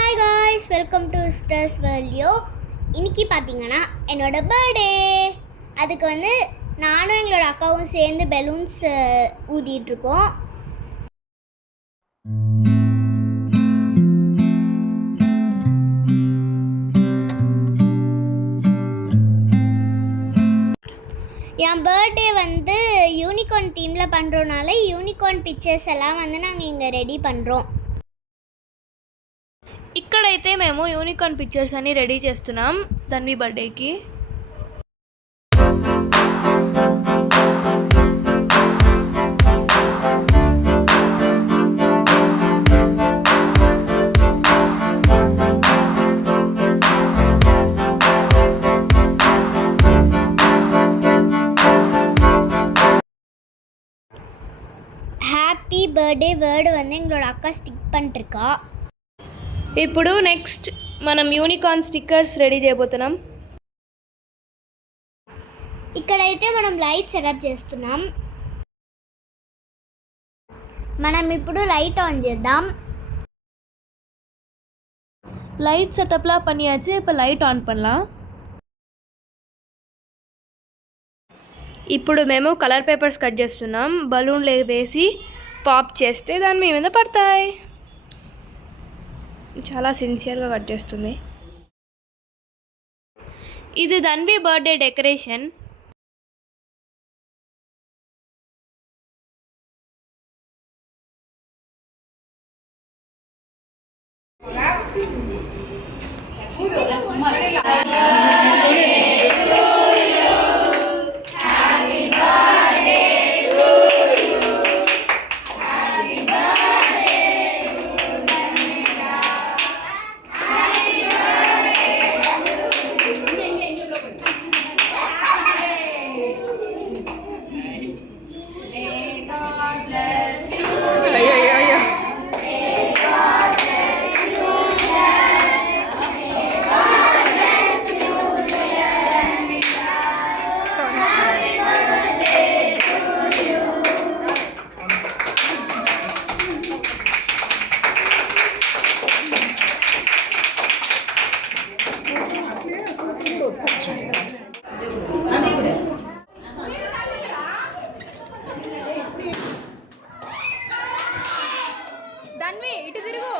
Hi guys, welcome to ஸ்டர்ஸ் வேர்ல்டியோ. இன்றைக்கி பார்த்தீங்கன்னா என்னோடய பர்த்டே. அதுக்கு நானும் எங்களோட அக்காவும் சேர்ந்து பெலூன்ஸ் ஊதிட்டுருக்கோம். என் பர்த்டே யூனிகார்ன் தீமில் பண்ணுறோனால யூனிகார்ன் பிக்சர்ஸ் எல்லாம் நாங்கள் இங்கே ரெடி பண்ணுறோம். ఇక్కడైతే మేము యూనికార్న్ పిక్చర్స్ అన్ని రెడీ చేస్తున్నాం ధన్వి బర్త్డేకి. హ్యాపీ బర్త్డే వర్డ్ எங்களோட அக்கா ஸ்டிக் பண்ணிட்டுருக்கா. ఇప్పుడు నెక్స్ట్ మనం యూనికార్న్ స్టిక్కర్స్ రెడీ చేయబోతున్నాం. ఇక్కడైతే మనం లైట్ సెటప్ చేస్తున్నాం. మనం ఇప్పుడు లైట్ ఆన్ చేద్దాం. லைட் செட்டப்லாம் பண்ணியாச்சு. இப்போ லைட் ఆన్ பண்ணலாம். ఇప్పుడు మేము కలర్ పేపర్స్ కట్ చేస్తున్నాం. బలూన్లు వేసి పాప్ చేస్తే దాని మీద పడతాయి. చాలా సిన్సియర్గా కట్ చేస్తుంది. ఇది ధన్వి బర్త్డే డెకరేషన్. ధన్వి ఇటు తిరుగు.